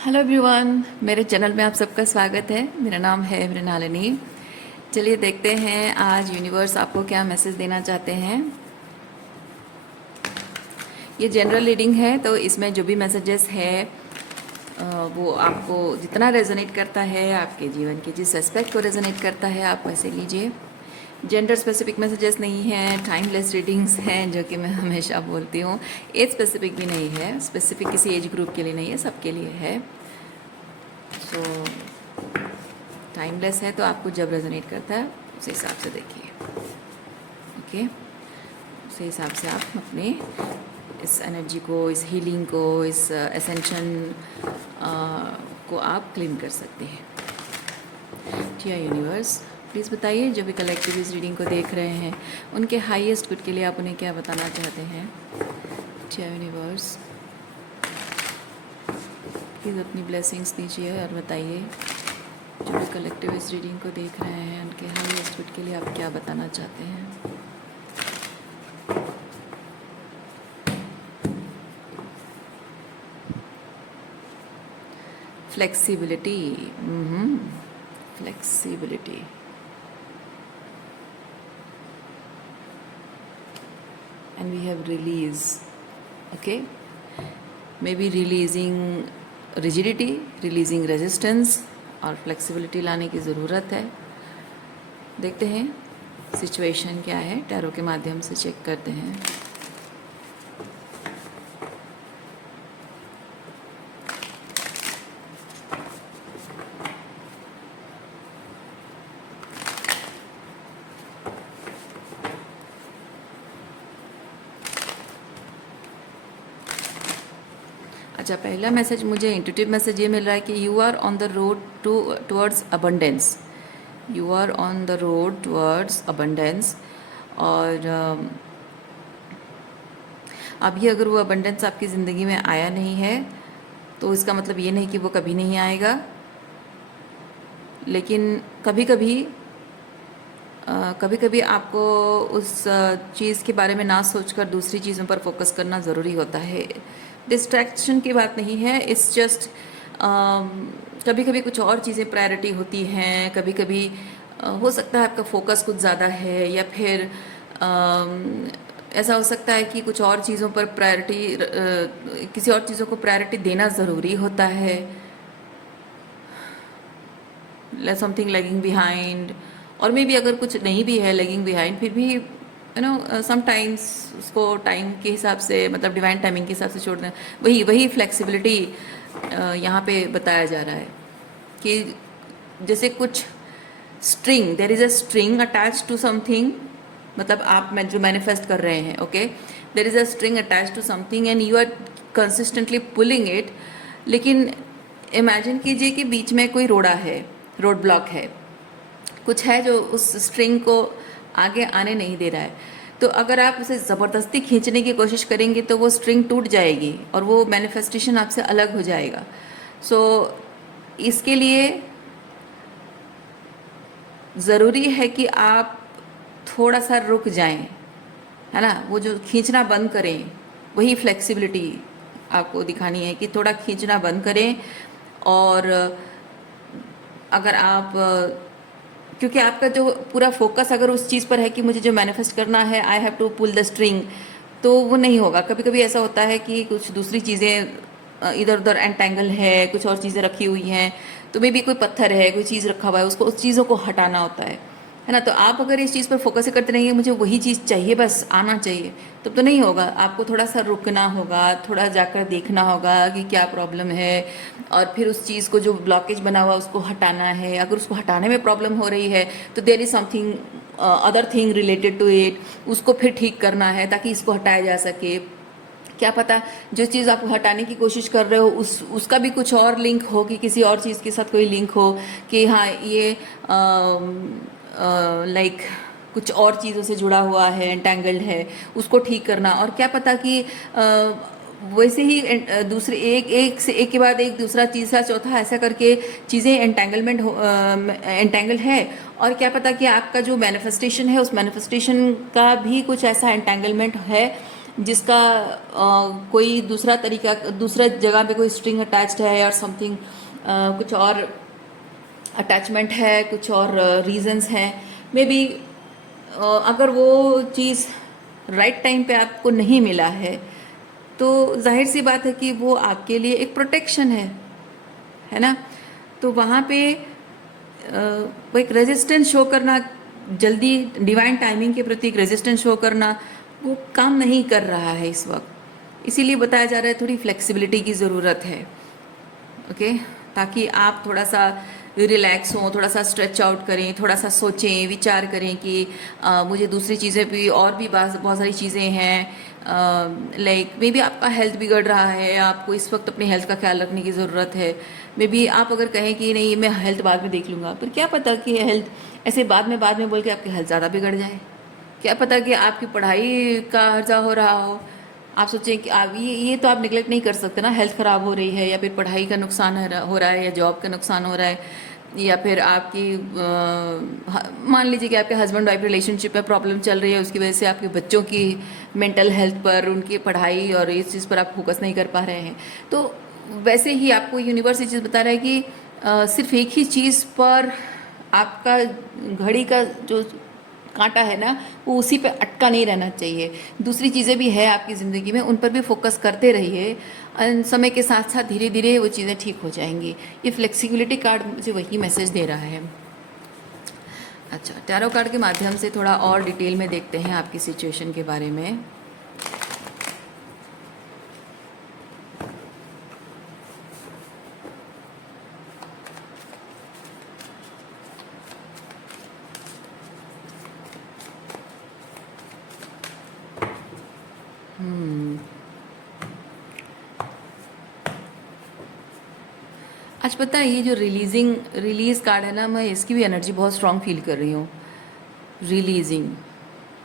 Hello everyone, मेरे channel में आप सबका स्वागत है। मेरा नाम है मृणालिनी। चलिए देखते हैं आज यूनिवर्स आपको क्या मैसेज देना चाहते हैं। ये जनरल रीडिंग है, तो इसमें जो भी मैसेजेस है वो आपको जितना रेजोनेट करता है, आपके जीवन के जिस एस्पेक्ट को रेजोनेट करता है, आप वैसे लीजिए। जेंडर स्पेसिफिक मैसेजेस नहीं हैं, टाइमलेस रीडिंग्स हैं, जो कि मैं हमेशा बोलती हूँ। एज स्पेसिफिक भी नहीं है, स्पेसिफिक किसी एज ग्रुप के लिए नहीं है, सबके लिए है। सो टाइमलेस है, तो आपको जब रेजोनेट करता है उस हिसाब से देखिए। ओके, उस हिसाब से आप अपने इस एनर्जी को, इस हीलिंग को, इस एसेंशन को आप क्लीन कर सकते हैं। डियर यूनिवर्स, प्लीज़ बताइए जो भी कलेक्टिव इस रीडिंग को देख रहे हैं, उनके हाईएस्ट गुड के लिए आप उन्हें क्या बताना चाहते हैं। डियर यूनिवर्स, प्लीज़ अपनी ब्लेसिंग्स दीजिए और बताइए जो भी कलेक्टिव इस रीडिंग को देख रहे हैं, उनके हाईएस्ट गुड के लिए आप क्या बताना चाहते हैं। Flexibility, flexibility. And we have release. Okay, maybe releasing rigidity, releasing resistance और फ्लेक्सिबिलिटी लाने की ज़रूरत है। देखते हैं सिचुएशन क्या है, टैरो के माध्यम से चेक करते हैं। अच्छा, पहला मैसेज मुझे इंट्यूटिव मैसेज ये मिल रहा है कि you are on the road towards abundance. You are on the road towards abundance. और अभी अगर वो अबंडेंस आपकी ज़िंदगी में आया नहीं है तो इसका मतलब ये नहीं कि वो कभी नहीं आएगा, लेकिन कभी कभी आपको उस चीज़ के बारे में ना सोचकर दूसरी चीज़ों पर फोकस करना ज़रूरी होता है। डिस्ट्रैक्शन की बात नहीं है, इट्स जस्ट कभी कभी कुछ और चीज़ें प्रायोरिटी होती हैं। कभी कभी हो सकता है आपका फोकस कुछ ज़्यादा है, या फिर ऐसा हो सकता है कि कुछ और चीज़ों पर प्रायोरिटी, किसी और चीज़ों को प्रायोरिटी देना ज़रूरी होता है। समथिंग लैगिंग बिहाइंड, और मे बी अगर कुछ नहीं भी है लैगिंग बिहाइंड, फिर भी समटाइम्स उसको टाइम के हिसाब से, मतलब डिवाइन टाइमिंग के हिसाब से छोड़ दें। वही फ्लेक्सिबिलिटी यहाँ पे बताया जा रहा है कि जैसे कुछ string, there is a string attach to something. मतलब आप जो मैनिफेस्ट कर रहे हैं, okay, there is a string attach to something and you are consistently pulling it. लेकिन इमेजिन कीजिए कि बीच में कोई रोड ब्लॉक है, कुछ है जो उस स्ट्रिंग को आगे आने नहीं दे रहा है। तो अगर आप उसे ज़बरदस्ती खींचने की कोशिश करेंगे तो वो स्ट्रिंग टूट जाएगी और वो मैनिफेस्टेशन आपसे अलग हो जाएगा। सो इसके लिए ज़रूरी है कि आप थोड़ा सा रुक जाएं, है ना। वो जो खींचना बंद करें, वही फ्लेक्सिबिलिटी आपको दिखानी है कि थोड़ा खींचना बंद करें। और अगर आप, क्योंकि आपका जो पूरा फोकस अगर उस चीज़ पर है कि मुझे जो मैनिफेस्ट करना है, I have to pull the string, तो वो नहीं होगा। कभी कभी ऐसा होता है कि कुछ दूसरी चीज़ें इधर उधर एंटेंगल है, कुछ और चीज़ें रखी हुई हैं, तो मे बी कोई पत्थर है, कोई चीज़ रखा हुआ है, उसको, उस चीज़ों को हटाना होता है ना। तो आप अगर इस चीज़ पर फोकस ही करते रहेंगे, मुझे वही चीज़ चाहिए, बस आना चाहिए, तब तो नहीं होगा। आपको थोड़ा सा रुकना होगा, थोड़ा जाकर देखना होगा कि क्या प्रॉब्लम है, और फिर उस चीज़ को, जो ब्लॉकेज बना हुआ, उसको हटाना है। अगर उसको हटाने में प्रॉब्लम हो रही है तो there is something other thing related to it, उसको फिर ठीक करना है ताकि इसको हटाया जा सके। क्या पता जो चीज़ आप हटाने की कोशिश कर रहे हो उसका भी कुछ और लिंक हो, कि किसी और चीज़ के साथ कोई लिंक हो, कि हाँ ये लाइक कुछ और चीज़ों से जुड़ा हुआ है, एंटेंगल्ड है, उसको ठीक करना। और क्या पता कि वैसे ही दूसरे एक से एक के बाद एक, दूसरा तीसरा चौथा, ऐसा करके चीज़ें एंटेंगल्ड है। और क्या पता कि आपका जो मैनिफेस्टेशन है, उस मैनिफेस्टेशन का भी कुछ ऐसा एंटेंगलमेंट है जिसका कोई दूसरा तरीका, दूसरा जगह पे कोई स्ट्रिंग अटैच्ड है और समथिंग, कुछ और अटैचमेंट है, कुछ और रीजंस हैं मे बी। अगर वो चीज़ राइट टाइम पे आपको नहीं मिला है तो जाहिर सी बात है कि वो आपके लिए एक प्रोटेक्शन है ना। तो वहाँ पे वो एक रेजिस्टेंस शो करना, जल्दी डिवाइन टाइमिंग के प्रति एक रेजिस्टेंस शो करना, वो काम नहीं कर रहा है इस वक्त। इसीलिए बताया जा रहा है थोड़ी फ्लेक्सिबिलिटी की ज़रूरत है, ओके, ताकि आप थोड़ा सा रिलैक्स हों, थोड़ा सा स्ट्रेच आउट करें, थोड़ा सा सोचें, विचार करें कि मुझे दूसरी चीज़ें भी, और भी बहुत सारी चीज़ें हैं। लाइक मे बी आपका हेल्थ बिगड़ रहा है, आपको इस वक्त अपनी हेल्थ का ख्याल रखने की ज़रूरत है। मे बी आप अगर कहें कि नहीं मैं हेल्थ बाद में देख लूँगा, फिर क्या पता कि हेल्थ ऐसे बाद में बोल के आपकी हेल्थ ज़्यादा बिगड़ जाए। क्या पता कि आपकी पढ़ाई का हर्जा हो रहा हो, आप सोचें कि आप ये तो आप निगलेक्ट नहीं कर सकते ना, हेल्थ ख़राब हो रही है या फिर पढ़ाई का नुकसान हो रहा है या जॉब का नुकसान हो रहा है, या फिर आपकी मान लीजिए कि आपके हस्बैंड वाइफ रिलेशनशिप में प्रॉब्लम चल रही है, उसकी वजह से आपके बच्चों की मेंटल हेल्थ पर, उनकी पढ़ाई और इस चीज़ पर आप फोकस नहीं कर पा रहे हैं। तो वैसे ही आपको यूनिवर्स ये चीज़ बता रहा है कि सिर्फ एक ही चीज़ पर आपका घड़ी का जो कांटा है ना, वो उसी पे अटका नहीं रहना चाहिए। दूसरी चीज़ें भी है आपकी ज़िंदगी में, उन पर भी फोकस करते रहिए। समय के साथ साथ धीरे धीरे वो चीज़ें ठीक हो जाएंगी। ये फ्लेक्सिबिलिटी कार्ड मुझे वही मैसेज दे रहा है। अच्छा, टैरो कार्ड के माध्यम से थोड़ा और डिटेल में देखते हैं आपकी सिचुएशन के बारे में। आज पता है ये जो रिलीज़ कार्ड है ना, मैं इसकी भी एनर्जी बहुत स्ट्रांग फील कर रही हूँ।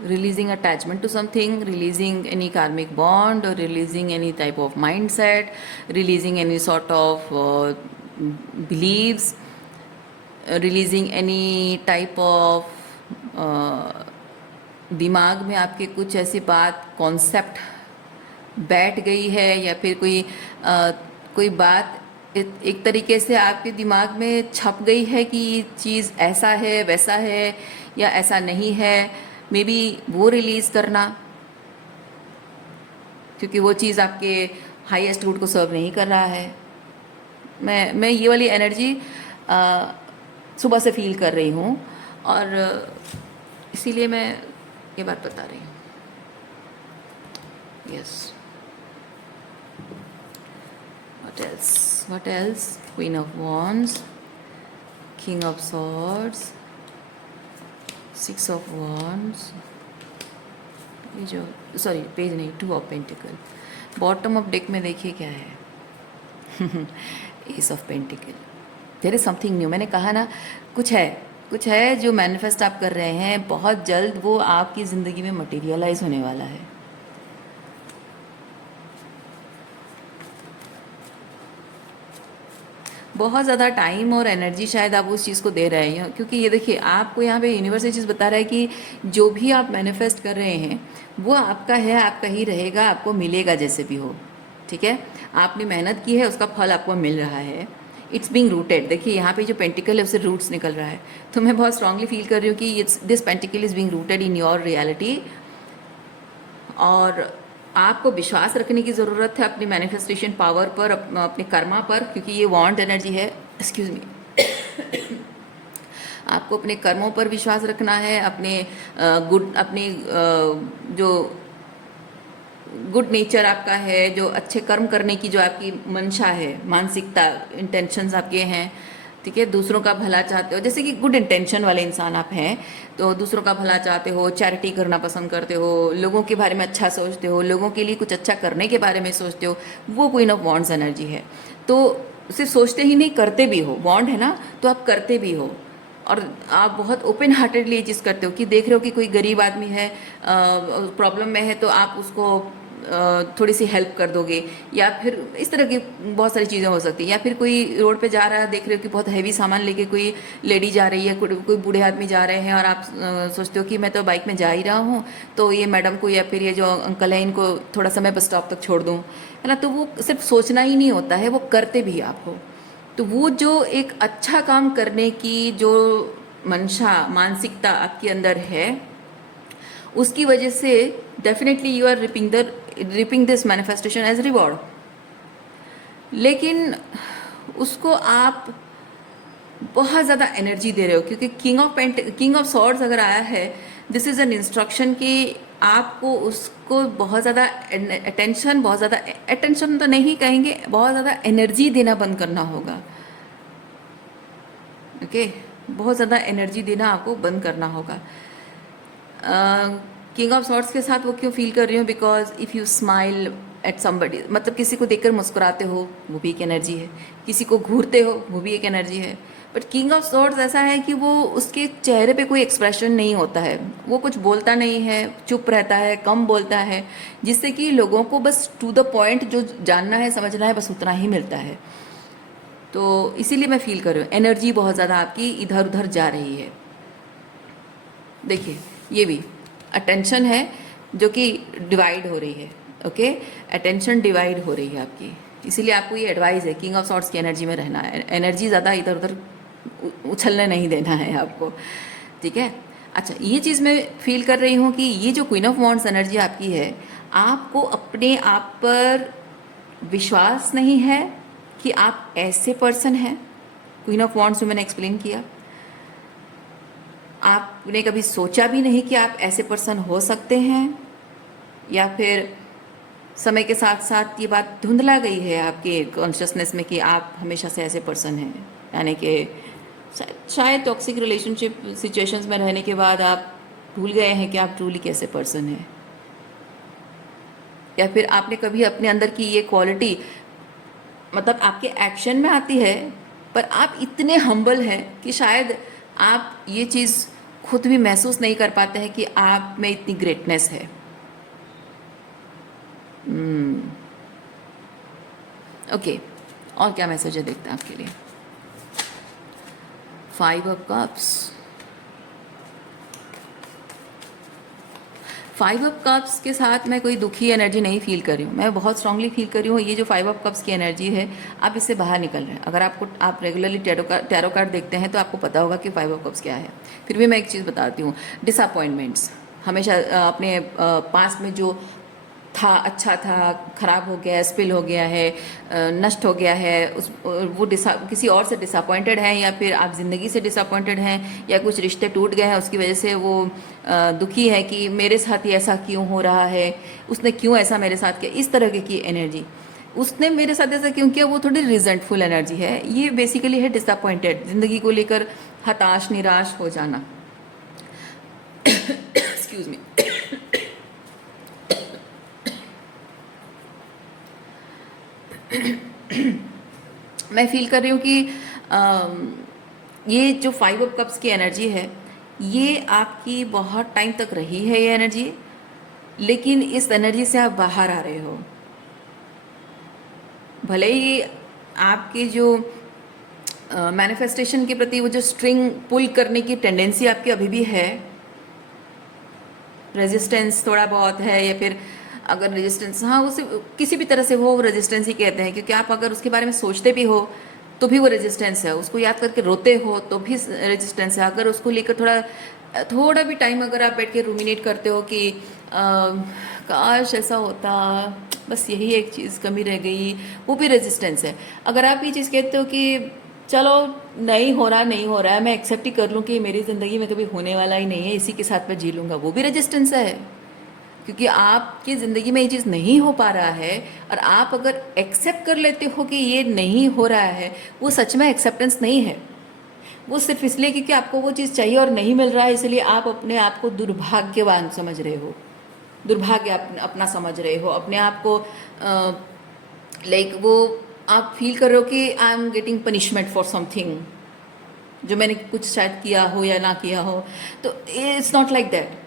Releasing attachment to something, releasing any karmic bond, और releasing any type of mindset, releasing any sort of believes, releasing any type of दिमाग में आपके कुछ ऐसी बात, कॉन्सेप्ट बैठ गई है, या फिर कोई बात एक तरीके से आपके दिमाग में छप गई है कि ये चीज़ ऐसा है, वैसा है, या ऐसा नहीं है। मे बी वो रिलीज़ करना, क्योंकि वो चीज़ आपके हाईएस्ट गुड को सर्व नहीं कर रहा है। मैं ये वाली एनर्जी सुबह से फील कर रही हूँ, और इसीलिए मैं ये बात बता रही हूँ। Yes, what else? Queen of Wands, King of Swords, Six of Wands, ये जो सॉरी पेज नहीं, two of pentacle. Bottom of deck में देखिए क्या है। Ace of pentacle. There is something new. मैंने कहा ना, कुछ है जो मैनिफेस्ट आप कर रहे हैं, बहुत जल्द वो आपकी ज़िंदगी में मटेरियलाइज होने वाला है। बहुत ज़्यादा टाइम और एनर्जी शायद आप उस चीज़ को दे रहे हैं, क्योंकि ये देखिए आपको यहाँ पे यूनिवर्स ये चीज़ बता रहा है कि जो भी आप मैनिफेस्ट कर रहे हैं वो आपका है, आपका ही रहेगा, आपको मिलेगा जैसे भी हो। ठीक है, आपने मेहनत की है, उसका फल आपको मिल रहा है। It's being rooted. देखिए यहाँ पे जो पेंटिकल है उससे रूट्स निकल रहा है, तो मैं बहुत स्ट्रांगली फील कर रही हूँ कि this pentacle is being rooted in your reality. और आपको विश्वास रखने की ज़रूरत है अपनी मैनिफेस्टेशन पावर पर, अपने कर्मा पर, क्योंकि ये वांट एनर्जी है। Excuse me. आपको अपने कर्मों पर विश्वास रखना है, अपने जो गुड नेचर आपका है, जो अच्छे कर्म करने की जो आपकी मंशा है, मानसिकता, इंटेंशंस आपके हैं। ठीक है, दूसरों का भला चाहते हो, जैसे कि गुड इंटेंशन वाले इंसान आप हैं, तो दूसरों का भला चाहते हो, चैरिटी करना पसंद करते हो, लोगों के बारे में अच्छा सोचते हो, लोगों के लिए कुछ अच्छा करने के बारे में सोचते हो, वो क्वीन ऑफ वॉन्ड्स एनर्जी है। तो सिर्फ सोचते ही नहीं, करते भी हो। बॉन्ड है ना, तो आप करते भी हो, और आप बहुत ओपन हार्टेडली ये चीज़ करते हो कि देख रहे हो कि कोई गरीब आदमी है, प्रॉब्लम में है, तो आप उसको थोड़ी सी हेल्प कर दोगे, या फिर इस तरह की बहुत सारी चीज़ें हो सकती हैं। या फिर कोई रोड पे जा रहा है, देख रहे हो कि बहुत हैवी सामान लेके कोई लेडी जा रही है, कोई बूढ़े आदमी जा रहे हैं, और आप सोचते हो कि मैं तो बाइक में जा ही रहा हूँ, तो ये मैडम को या फिर ये जो अंकल है इनको थोड़ा सा मैं बस स्टॉप तक छोड़ दूँ, है ना। तो वो सिर्फ सोचना ही नहीं होता है, वो करते भी आप हो। तो वो जो एक अच्छा काम करने की जो मंशा, मानसिकता आपके अंदर है, उसकी वजह से definitely you are reaping this manifestation as reward. लेकिन उसको आप बहुत ज़्यादा एनर्जी दे रहे हो, क्योंकि किंग ऑफ सॉर्ड्स अगर आया है, दिस इज़ एन इंस्ट्रक्शन कि आपको उसको बहुत ज़्यादा अटेंशन, बहुत ज़्यादा अटेंशन तो नहीं कहेंगे, बहुत ज़्यादा एनर्जी देना बंद करना होगा। ओके, बहुत ज़्यादा एनर्जी देना आपको बंद करना होगा। किंग ऑफ सॉर्ड्स के साथ वो क्यों फील कर रही हूँ, because if you smile at somebody, मतलब किसी को देखकर मुस्कुराते हो, वो भी एक एनर्जी है। किसी को घूरते हो, वो भी एक एनर्जी है। बट किंग ऑफ सॉर्ड्स ऐसा है कि वो, उसके चेहरे पे कोई एक्सप्रेशन नहीं होता है, वो कुछ बोलता नहीं है, चुप रहता है, कम बोलता है, जिससे कि लोगों को बस टू द पॉइंट जो जानना है, समझना है, बस उतना ही मिलता है। तो इसीलिए मैं फील कर रही हूँ एनर्जी बहुत ज़्यादा आपकी इधर उधर जा रही है। देखिए, ये भी अटेंशन है जो कि डिवाइड हो रही है। ओके, अटेंशन डिवाइड हो रही है आपकी, इसीलिए आपको ये एडवाइस है किंग ऑफ सॉर्ट्स की एनर्जी में रहना है, एनर्जी ज़्यादा इधर उधर उछलने नहीं देना है आपको, ठीक है। अच्छा, ये चीज़ मैं फील कर रही हूँ कि ये जो क्वीन ऑफ वॉन्ड्स एनर्जी आपकी है, आपको अपने आप पर विश्वास नहीं है कि आप ऐसे पर्सन हैं। क्वीन ऑफ वॉन्ड्स में मैंने एक्सप्लेन किया, आपने कभी सोचा भी नहीं कि आप ऐसे पर्सन हो सकते हैं, या फिर समय के साथ साथ ये बात धुंधला गई है आपके कॉन्शियसनेस में कि आप हमेशा से ऐसे पर्सन हैं, यानी कि शायद टॉक्सिक रिलेशनशिप सिचुएशंस में रहने के बाद आप भूल गए हैं कि आप ट्रूली कैसे पर्सन हैं। या फिर आपने कभी अपने अंदर की ये क्वालिटी, मतलब आपके एक्शन में आती है, पर आप इतने हम्बल हैं कि शायद आप ये चीज़ खुद भी महसूस नहीं कर पाते हैं कि आप में इतनी ग्रेटनेस है। ओके, और क्या मैसेज है देखते हैं आपके लिए। 5 ऑफ कप्स, 5 ऑफ कप्स के साथ मैं कोई दुखी एनर्जी नहीं फील कर रही हूँ, मैं बहुत स्ट्रांगली फील कर रही हूँ ये जो 5 ऑफ कप्स की एनर्जी है, आप इससे बाहर निकल रहे हैं। अगर आप रेगुलरली टैरो कार्ड देखते हैं तो आपको पता होगा कि 5 ऑफ कप्स क्या है। फिर भी मैं एक चीज़ बताती हूँ, डिसअपॉइंटमेंट्स हमेशा अपने पास में जो था, अच्छा था, ख़राब हो गया है, स्पिल हो गया है, नष्ट हो गया है, वो किसी और से डिसअपॉइंटेड हैं, या फिर आप ज़िंदगी से डिसअपॉइंटेड हैं, या कुछ रिश्ते टूट गए हैं, उसकी वजह से वो दुखी है कि मेरे साथ ही ऐसा क्यों हो रहा है, उसने क्यों ऐसा मेरे साथ किया, इस तरह की एनर्जी। उसने मेरे साथ ऐसा क्यों किया, वो थोड़ी रिजेंटफुल एनर्जी है। ये बेसिकली है डिसअपॉइंटेड, ज़िंदगी को लेकर हताश, निराश हो जाना। Excuse me. मैं फील कर रही हूँ कि ये जो 5 ऑफ कप्स की एनर्जी है, ये आपकी बहुत टाइम तक रही है ये एनर्जी, लेकिन इस एनर्जी से आप बाहर आ रहे हो। भले ही आपके जो मैनिफेस्टेशन के प्रति वो जो स्ट्रिंग पुल करने की टेंडेंसी आपकी अभी भी है, रेजिस्टेंस थोड़ा बहुत है, या फिर अगर रेजिस्टेंस, हाँ, उसे किसी भी तरह से वो रेजिस्टेंस ही कहते हैं, क्योंकि आप अगर उसके बारे में सोचते भी हो तो भी वो रेजिस्टेंस है, उसको याद करके रोते हो तो भी रेजिस्टेंस है। अगर उसको लेकर थोड़ा भी टाइम अगर आप बैठ के रूमिनेट करते हो कि काश ऐसा होता, बस यही एक चीज़ कमी रह गई, वो भी रेजिस्टेंस है। अगर आप ये चीज़ कहते हो कि चलो नहीं हो रहा है, मैं एक्सेप्ट ही कर लूँ कि मेरी ज़िंदगी में कभी होने वाला ही नहीं है, इसी के साथ मैं जी लूँगा, वो भी रेजिस्टेंस है, क्योंकि आपकी ज़िंदगी में ये चीज़ नहीं हो पा रहा है। और आप अगर एक्सेप्ट कर लेते हो कि ये नहीं हो रहा है, वो सच में एक्सेप्टेंस नहीं है, वो सिर्फ इसलिए क्योंकि आपको वो चीज़ चाहिए और नहीं मिल रहा है, इसलिए आप अपने आप को दुर्भाग्यवान समझ रहे हो, दुर्भाग्य अपना समझ रहे हो, अपने आप को लाइक वो आप फील कर रहे हो कि I am getting punishment for something, जो मैंने कुछ शायद किया हो या ना किया हो। तो इट्स नॉट लाइक दैट।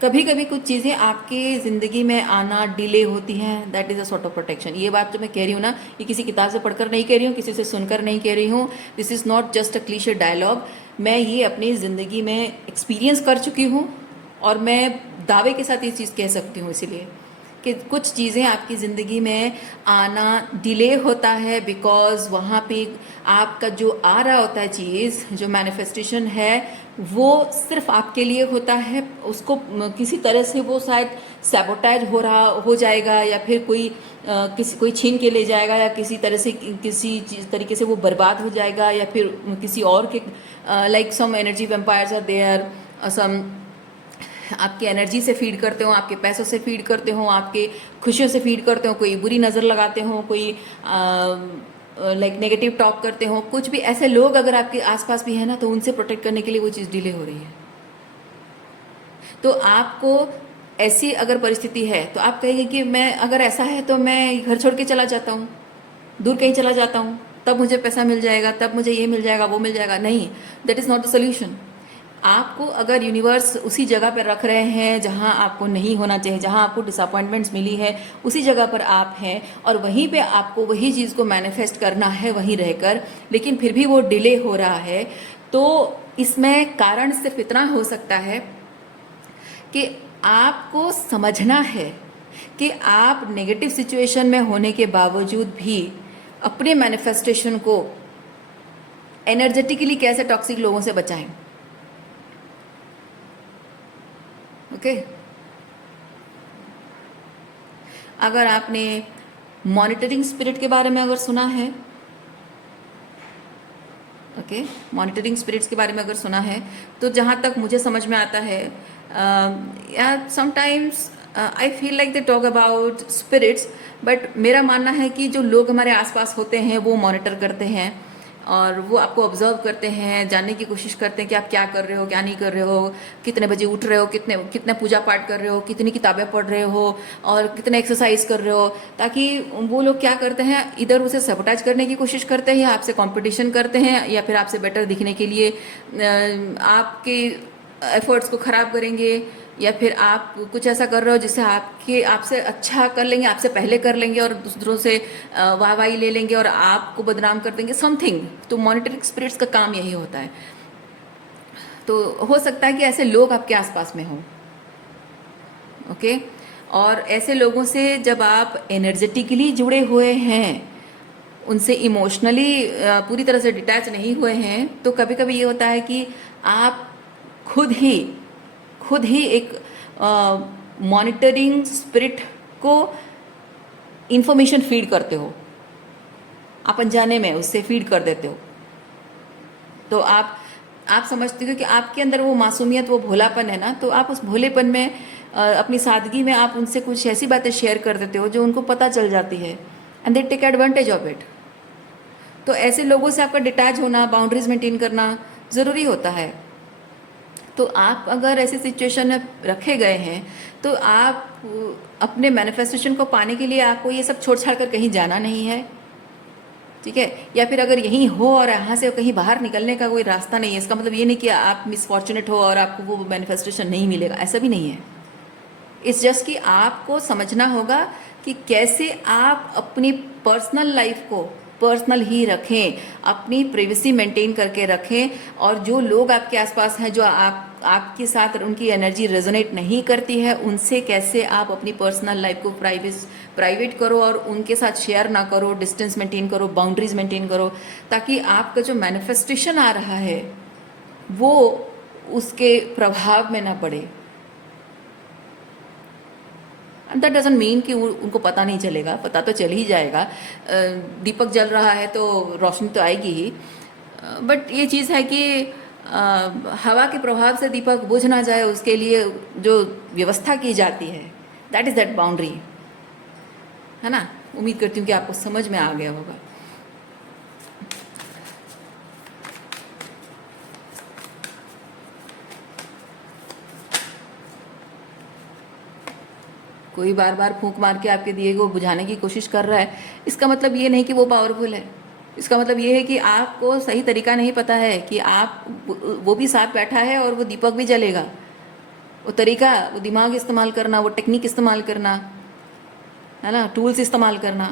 कभी कभी कुछ चीज़ें आपके ज़िंदगी में आना डिले होती हैं, that is a sort of protection. ये बात जो मैं कह रही हूँ ना, ये किसी किताब से पढ़कर नहीं कह रही हूँ, किसी से सुनकर नहीं कह रही हूँ। This is not just a cliche dialogue. मैं ये अपनी ज़िंदगी में एक्सपीरियंस कर चुकी हूँ और मैं दावे के साथ ये चीज़ कह सकती हूँ, इसीलिए कि कुछ चीज़ें आपकी ज़िंदगी में आना डिले होता है बिकॉज़ वहाँ पे आपका जो आ रहा होता है चीज़, जो मैनिफेस्टेशन है, वो सिर्फ आपके लिए होता है। उसको किसी तरह से वो शायद सैबोटाइज हो जाएगा, या फिर कोई छीन के ले जाएगा, या किसी तरह से किसी तरीके से वो बर्बाद हो जाएगा, या फिर किसी और के like some energy vampires are there, some आपकी एनर्जी से फीड करते हो, आपके पैसों से फीड करते हो, आपके खुशियों से फीड करते हो, कोई बुरी नज़र लगाते हो, कोई लाइक नेगेटिव टॉक करते हो, कुछ भी ऐसे लोग अगर आपके आसपास भी है ना, तो उनसे प्रोटेक्ट करने के लिए वो चीज़ डिले हो रही है। तो आपको ऐसी अगर परिस्थिति है तो आप कहेंगे कि मैं अगर ऐसा है तो मैं घर छोड़ के चला जाता हूँ, दूर कहीं चला जाता हूँ, तब मुझे पैसा मिल जाएगा, तब मुझे ये मिल जाएगा, वो मिल जाएगा। नहीं, that is not the solution. आपको अगर यूनिवर्स उसी जगह पर रख रहे हैं जहां आपको नहीं होना चाहिए, जहां आपको डिसअपॉइंटमेंट्स मिली है, उसी जगह पर आप हैं और वहीं पे आपको वही चीज़ को मैनिफेस्ट करना है वहीं रहकर, लेकिन फिर भी वो डिले हो रहा है, तो इसमें कारण सिर्फ इतना हो सकता है कि आपको समझना है कि आप नेगेटिव सिचुएशन में होने के बावजूद भी अपने मैनिफेस्टेशन को एनर्जेटिकली कैसे टॉक्सिक लोगों से बचाएं। ओके, अगर आपने मॉनिटरिंग स्पिरिट के बारे में अगर सुना है, ओके, मॉनिटरिंग स्पिरिट्स के बारे में अगर सुना है, तो जहाँ तक मुझे समझ में आता है, sometimes I feel like they talk about spirits, but मेरा मानना है कि जो लोग हमारे आसपास होते हैं वो मॉनिटर करते हैं और वो आपको ऑब्जर्व करते हैं, जानने की कोशिश करते हैं कि आप क्या कर रहे हो, क्या नहीं कर रहे हो, कितने बजे उठ रहे हो, कितने पूजा पाठ कर रहे हो, कितनी किताबें पढ़ रहे हो और कितने एक्सरसाइज कर रहे हो, ताकि वो लोग क्या करते हैं, इधर उसे सबटाइज करने की कोशिश करते हैं, या आपसे कंपटीशन करते हैं, या फिर आपसे बेटर दिखने के लिए आपके एफर्ट्स को ख़राब करेंगे, या फिर आप कुछ ऐसा कर रहे हो जिससे आपसे अच्छा कर लेंगे, आपसे पहले कर लेंगे और दूसरों से वाहवाही ले लेंगे और आपको बदनाम कर देंगे, समथिंग। तो मॉनिटरिंग स्पिरिट्स का काम यही होता है। तो हो सकता है कि ऐसे लोग आपके आसपास में हों, ओके। और ऐसे लोगों से जब आप एनर्जेटिकली जुड़े हुए हैं, उनसे इमोशनली पूरी तरह से डिटैच नहीं हुए हैं, तो कभी कभी ये होता है कि आप खुद ही एक मॉनिटरिंग स्पिरिट को इंफॉर्मेशन फीड करते हो, आप अनजाने में उससे फीड कर देते हो। तो आप समझते हो कि आपके अंदर वो मासूमियत, वो भोलापन है ना, तो आप उस भोलेपन में अपनी सादगी में आप उनसे कुछ ऐसी बातें शेयर कर देते हो जो उनको पता चल जाती है, and they take advantage of it. तो ऐसे लोगों से आपका डिटैच होना, बाउंड्रीज मेंटेन करना ज़रूरी होता है। तो आप अगर ऐसी सिचुएशन में रखे गए हैं, तो आप अपने मैनिफेस्टेशन को पाने के लिए आपको ये सब छोड़ छाड़ कर कहीं जाना नहीं है, ठीक है। या फिर अगर यहीं हो और यहाँ से कहीं बाहर निकलने का कोई रास्ता नहीं है, इसका मतलब ये नहीं कि आप मिसफॉर्चुनेट हो और आपको वो मैनिफेस्टेशन नहीं मिलेगा, ऐसा भी नहीं है। इट्स जस्ट कि आपको समझना होगा कि कैसे आप अपनी पर्सनल लाइफ को पर्सनल ही रखें, अपनी प्राइवेसी मेंटेन करके रखें, और जो लोग आपके आसपास हैं जो आपके साथ उनकी एनर्जी रेजोनेट नहीं करती है, उनसे कैसे आप अपनी पर्सनल लाइफ को प्राइवेट करो और उनके साथ शेयर ना करो, डिस्टेंस मेंटेन करो, बाउंड्रीज मेंटेन करो, ताकि आपका जो मैनिफेस्टेशन आ रहा है वो उसके प्रभाव में ना पड़े। दैट डजंट मीन कि उनको पता नहीं चलेगा, पता तो चल ही जाएगा। दीपक जल रहा है तो रोशनी तो आएगी ही, बट ये चीज़ है कि हवा के प्रभाव से दीपक बुझ ना जाए, उसके लिए जो व्यवस्था की जाती है, दैट इज़ दैट बाउंड्री, है ना। उम्मीद करती हूँ कि आपको समझ में आ गया होगा। कोई बार बार फूंक मार के आपके दिए को बुझाने की कोशिश कर रहा है, इसका मतलब ये नहीं कि वो पावरफुल है। इसका मतलब ये है कि आपको सही तरीका नहीं पता है कि आप, वो भी साथ बैठा है और वो दीपक भी जलेगा, वो तरीका, वो दिमाग इस्तेमाल करना, वो टेक्निक इस्तेमाल करना, है ना, टूल्स इस्तेमाल करना,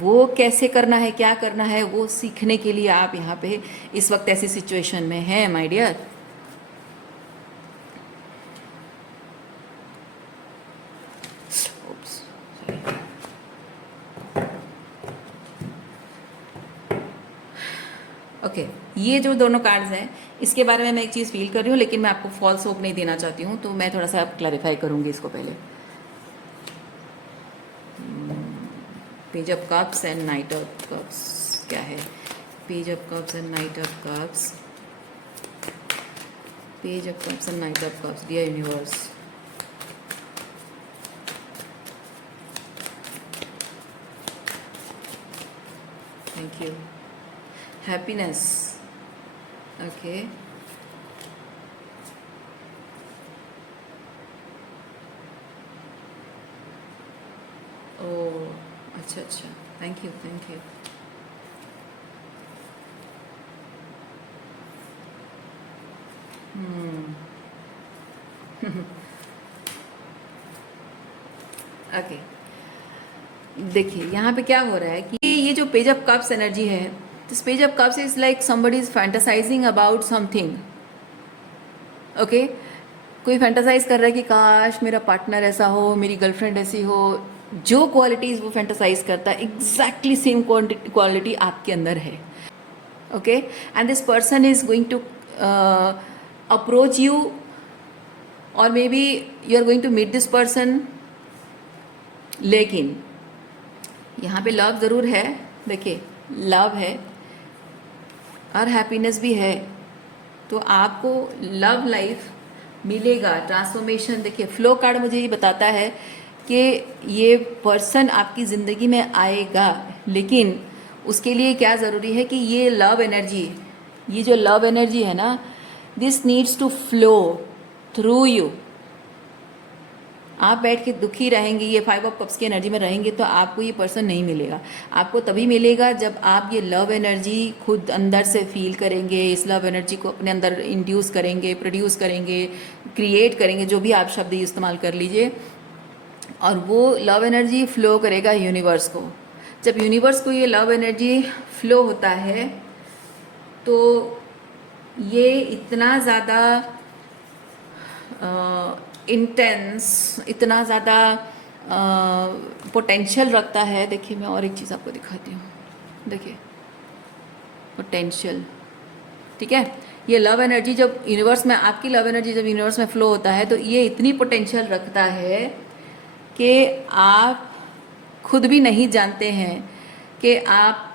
वो कैसे करना है, क्या करना है, वो सीखने के लिए आप यहाँ पे इस वक्त ऐसी सिचुएशन में हैं माय डियर। ओके, ये जो दोनों कार्ड्स हैं इसके बारे में मैं एक चीज़ फील कर रही हूँ, लेकिन मैं आपको फॉल्स होप नहीं देना चाहती हूँ, तो मैं थोड़ा सा क्लैरिफाई करूँगी इसको पहले। Page of cups and knight of cups क्या है? Page of cups and knight of cups, page of cups and knight of cups, dear universe, thank you. Happiness, okay, ओ अच्छा अच्छा, thank you thank you. Okay, देखिए यहाँ पे क्या हो रहा है कि ये जो पेज ऑफ कप्स एनर्जी है, this page of cups is like somebody is फैंटासाइजिंग about something. Okay, कोई फैंटासाइज कर रहा है कि काश मेरा पार्टनर ऐसा हो, मेरी गर्लफ्रेंड ऐसी हो। जो क्वालिटीज़ वो फैंटासाइज करता है एग्जैक्टली सेम क्वालिटी आपके अंदर है। Okay, and this person is going to approach you, और may be you are going to meet this person, लेकिन यहाँ पे लव ज़रूर है। देखिए, लव है और हैप्पीनेस भी है, तो आपको लव लाइफ मिलेगा, ट्रांसफॉर्मेशन। देखिए, फ्लो कार्ड मुझे ये बताता है कि ये पर्सन आपकी ज़िंदगी में आएगा, लेकिन उसके लिए क्या ज़रूरी है कि ये लव एनर्जी, ये जो लव एनर्जी है ना, this needs to flow through you. आप बैठ के दुखी रहेंगे, ये 5 ऑफ कप्स की एनर्जी में रहेंगे, तो आपको ये पर्सन नहीं मिलेगा। आपको तभी मिलेगा जब आप ये लव एनर्जी खुद अंदर से फील करेंगे, इस लव एनर्जी को अपने अंदर इंड्यूस करेंगे, प्रोड्यूस करेंगे, क्रिएट करेंगे, जो भी आप शब्द इस्तेमाल कर लीजिए, और वो लव एनर्जी फ्लो करेगा यूनिवर्स को। जब यूनिवर्स को ये लव एनर्जी फ्लो होता है तो ये इतना ज़्यादा इंटेंस, इतना ज़्यादा पोटेंशियल रखता है। देखिए, मैं और एक चीज़ आपको दिखाती हूँ। देखिए, पोटेंशियल, ठीक है, ये लव एनर्जी जब यूनिवर्स में, आपकी लव एनर्जी जब यूनिवर्स में फ्लो होता है, तो ये इतनी पोटेंशियल रखता है कि आप खुद भी नहीं जानते हैं कि आप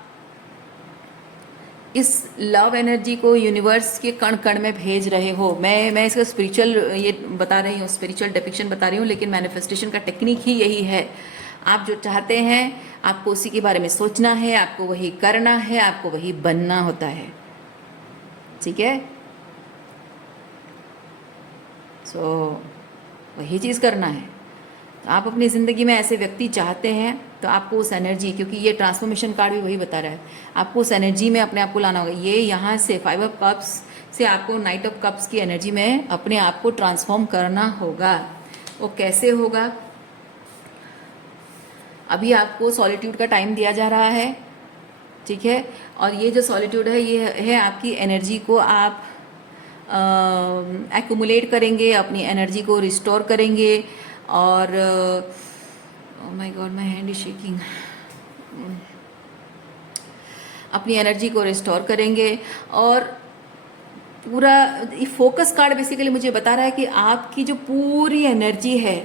इस लव एनर्जी को यूनिवर्स के कण कण में भेज रहे हो। मैं इसका स्पिरिचुअल ये बता रही हूँ, स्पिरिचुअल डिपिक्शन बता रही हूँ, लेकिन मैनिफेस्टेशन का टेक्निक ही यही है। आप जो चाहते हैं आपको उसी के बारे में सोचना है, आपको वही करना है, आपको वही बनना होता है, ठीक है। सो वही चीज़ करना है। तो आप अपनी ज़िंदगी में ऐसे व्यक्ति चाहते हैं तो आपको उस एनर्जी, क्योंकि ये ट्रांसफॉर्मेशन कार्ड भी वही बता रहा है, आपको उस एनर्जी में अपने आप को लाना होगा। ये यहाँ से 5 ऑफ कप्स से आपको नाइट ऑफ कप्स की एनर्जी में अपने आप को ट्रांसफॉर्म करना होगा। वो कैसे होगा? अभी आपको सॉलिट्यूड का टाइम दिया जा रहा है, ठीक है, और ये जो सॉलिट्यूड है ये है आपकी एनर्जी को आप एक्यूमुलेट करेंगे, अपनी एनर्जी को रिस्टोर करेंगे, और oh my God, my hand is shaking, अपनी एनर्जी को रिस्टोर करेंगे। और पूरा फोकस कार्ड बेसिकली मुझे बता रहा है कि आपकी जो पूरी एनर्जी है,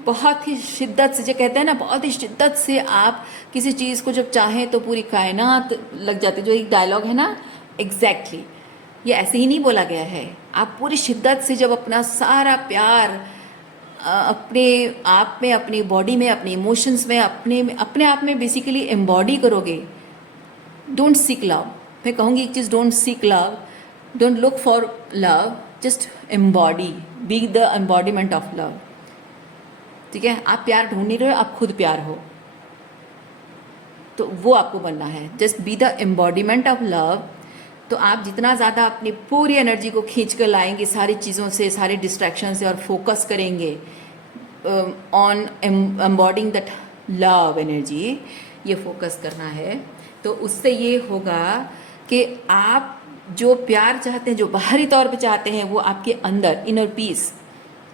बहुत ही शिद्दत से, जो कहते हैं ना, बहुत ही शिद्दत से आप किसी चीज़ को जब चाहें तो पूरी कायनात लग जाती है। जो एक डायलॉग है ना, एग्जैक्टली ये ऐसे ही नहीं बोला गया है। आप पूरी शिद्दत से जब अपना सारा प्यार अपने आप में, अपनी बॉडी में, अपने इमोशंस में, अपने आप में बेसिकली एम्बॉडी करोगे। डोंट सीक लव, मैं कहूँगी एक चीज़, don't seek love, don't look for love, just embody, be the embodiment of love, ठीक है। आप प्यार ढूंढ नहीं रहे हो, आप खुद प्यार हो, तो वो आपको बनना है। Just be the embodiment of love, तो आप जितना ज़्यादा अपनी पूरी एनर्जी को खींच कर लाएंगे सारी चीज़ों से, सारे डिस्ट्रैक्शन से, और फोकस करेंगे on embodying that love energy, ये फोकस करना है, तो उससे ये होगा कि आप जो प्यार चाहते हैं, जो बाहरी तौर पे चाहते हैं, वो आपके अंदर इनर पीस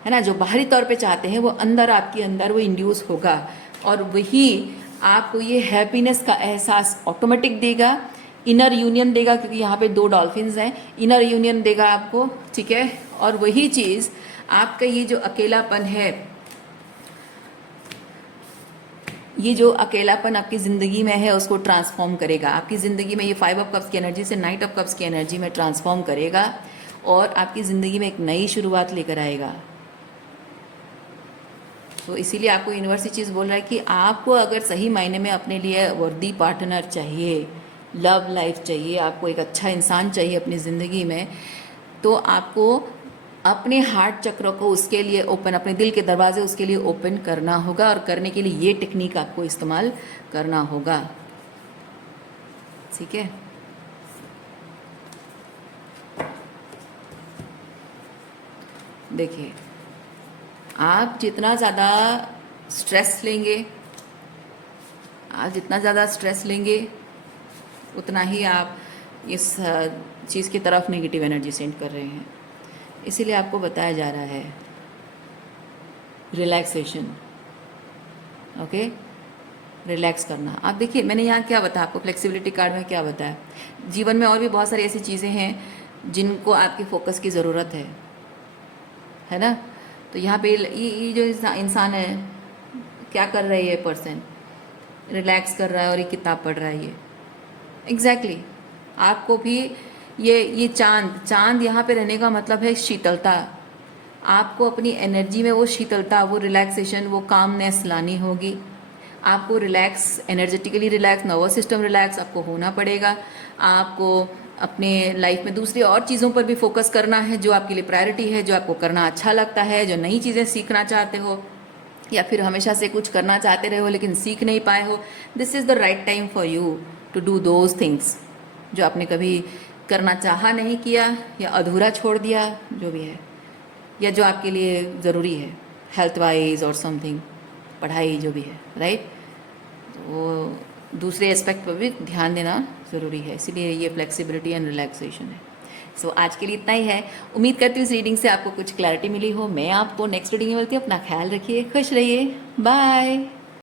है ना, जो बाहरी तौर पे चाहते हैं वो अंदर, आपके अंदर वो इंड्यूस होगा, और वही आपको ये हैप्पीनेस का एहसास ऑटोमेटिक देगा, इनर यूनियन देगा, क्योंकि यहाँ पे 2 डॉल्फिन्स हैं, इनर यूनियन देगा आपको, ठीक है। और वही चीज़ आपका ये जो अकेलापन है, ये जो अकेलापन आपकी ज़िंदगी में है उसको ट्रांसफॉर्म करेगा, आपकी ज़िंदगी में ये 5 ऑफ कप्स की एनर्जी से नाइट ऑफ कप्स की एनर्जी में ट्रांसफॉर्म करेगा, और आपकी ज़िंदगी में एक नई शुरुआत लेकर आएगा। तो इसीलिए आपको यूनिवर्स चीज़ बोल रहा है कि आपको अगर सही मायने में अपने लिए वर्दी पार्टनर चाहिए, लव लाइफ चाहिए, आपको एक अच्छा इंसान चाहिए अपनी ज़िंदगी में, तो आपको अपने हार्ट चक्र को उसके लिए ओपन, अपने दिल के दरवाजे उसके लिए ओपन करना होगा, और करने के लिए ये टेक्निक आपको इस्तेमाल करना होगा, ठीक है। देखिए, आप जितना ज़्यादा स्ट्रेस लेंगे, आप जितना ज़्यादा स्ट्रेस लेंगे, उतना ही आप इस चीज़ की तरफ नेगेटिव एनर्जी सेंड कर रहे हैं। इसीलिए आपको बताया जा रहा है रिलैक्सेशन, ओके, रिलैक्स करना। आप देखिए, मैंने यहाँ क्या बताया आपको, फ्लेक्सिबिलिटी कार्ड में क्या बताया, जीवन में और भी बहुत सारी ऐसी चीज़ें हैं जिनको आपके फोकस की ज़रूरत है ना। तो यहाँ पे ये जो इंसान है, क्या कर रहा है ये पर्सन, रिलैक्स कर रहा है और ये किताब पढ़ रहा है, ये एग्जैक्टली आपको भी ये चांद यहाँ पे रहने का मतलब है शीतलता। आपको अपनी एनर्जी में वो शीतलता, वो रिलैक्सेशन, वो कामनेस लानी होगी। आपको relax, energetically relax, nervous system relax आपको होना पड़ेगा। आपको अपने लाइफ में दूसरी और चीज़ों पर भी फोकस करना है जो आपके लिए प्रायोरिटी है, जो आपको करना अच्छा लगता है, जो नई चीज़ें सीखना चाहते हो, या फिर हमेशा से कुछ करना चाहते रहे हो लेकिन सीख नहीं पाए हो। This is the right time for you to do those things जो आपने कभी करना चाहा नहीं किया, या अधूरा छोड़ दिया, जो भी है, या जो आपके लिए ज़रूरी है हेल्थ वाइज और समथिंग, पढ़ाई जो भी है, राइट। तो दूसरे एस्पेक्ट पर भी ध्यान देना ज़रूरी है, इसीलिए ये फ्लेक्सिबिलिटी एंड रिलैक्सेशन है। सो आज के लिए इतना ही है। उम्मीद करती हूँ इस रीडिंग से आपको कुछ क्लैरिटी मिली हो। मैं आपको नेक्स्ट रीडिंग में मिलती हूँ। अपना ख्याल रखिए, खुश रहिए, बाय।